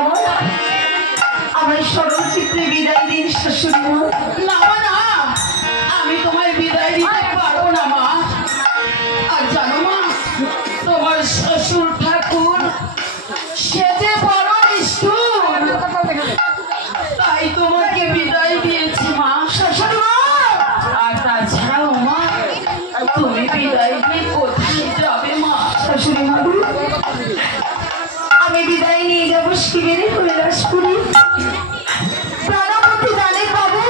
যাবো আমার সরল চিত্রে বিদায় দিন শাশুড়ি মা। না না, আমি তোমায় বিদায় দিতে পারবো না মা। আর জানো মা, তোমার শ্বশুর ঠাকুর সে যে বড় নিষ্ঠুর, তাই তোমাকে বিদায় দিয়েছি মা। শাশুড়ি মা, আর তাছাড়াও মা, তুমি বিদায় দিয়ে কোথায় যাবে মা? শাশুড়ি মা আমি বিদায় নিয়ে যাবো শিবিরে কৈলাসপুরে। প্রাণপতি জানে বাবু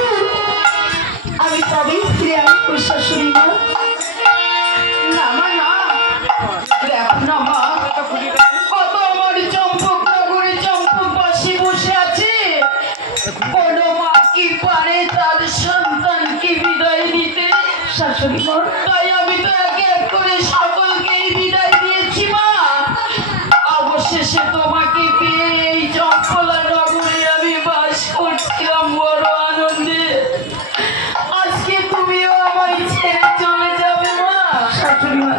আমি তবেই ফিরে আসবো শাশুড়ি মা। না মা না, দেখো না মা, কত আমার চম্পক নগরে চম্পকবাসী বসে আছে। কোনো মা কি পারে তার সন্তানকে বিদায় দিতে? শাশুড়ি মা তাই আমি তো এক এক করে সকলকেই বিদায় দিয়েছি মা। অবশেষে তোমাকে পেয়ে এই চম্পলা নগরে আমি বাস করছিলাম বড় আনন্দে। আজকে তুমিও আমায় ছেড়ে চলে যাবে মা। শাশুড়ি মা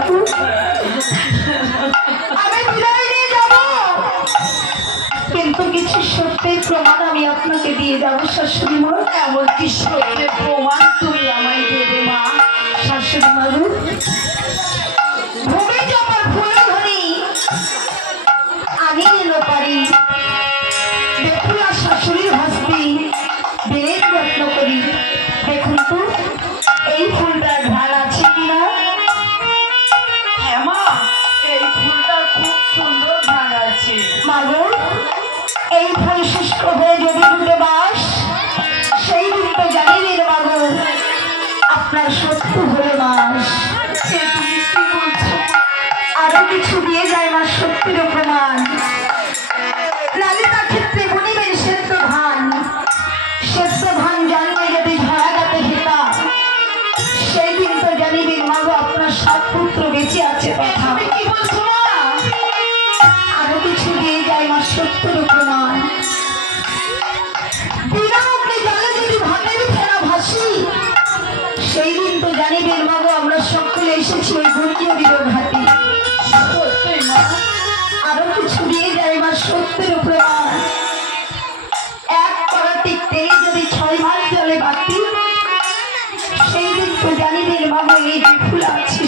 আমি বিদায় নিয়ে যাব, কিন্তু কিছু সত্যের প্রমাণ আমি আপনাকে দিয়ে যাবো শাশুড়ি মা। এমন কি সত্যের প্রমাণ তুমি আমায় দেবে মা? শাশুড়ি মা ভূমি জমার ফুল ধরি আগে এলো পারি, দেখুন আর শাশুড়ির হস্তে বেলের যত্ন করি। দেখুন তো এই ফুলটার ঢাল আছে কিনা। হ্যাঁ মা, এই ফুলটার খুব সুন্দর ঢাল আছে। মাগো এই ফুল শুষ্ক হয়ে যদি ফুটে বাস, সেই দিন তো জানিয়ে মাগো আপনার সত্য হলো মাস। এ তুমি কি বলছো? আরো কিছু দিয়ে যায় আমার সত্যের প্রমাণ। লালিতা ক্ষেত্রে বনিবের শ্বেত ধান, শ্বেত ধান জানবে যদি ঝরা গাতে হেতা, সেই দিন তো জানিবেন মাগো আপনার 7 পুত্র বেঁচে আছে কথা। তুমি কি বলছো মা? আরো কিছু দিয়ে যায় আমার সত্যের প্রমাণ। বিনা অগ্নি জলে যদি ভাতের ফেরা ভাসি, সেই দিন তো জানিবেন মাগো আমরা সকলে এসেছি ওই গুঞ্জরীর ঘাটে। সত্যি মা? আরো কিছু দিয়ে যায় আমার সত্যের প্রমাণ। এক করাটি তেলে যদি 6 মাস জলে বাতি, সেই দিন তো জানিবেন মাগো এই যে ফুল আছে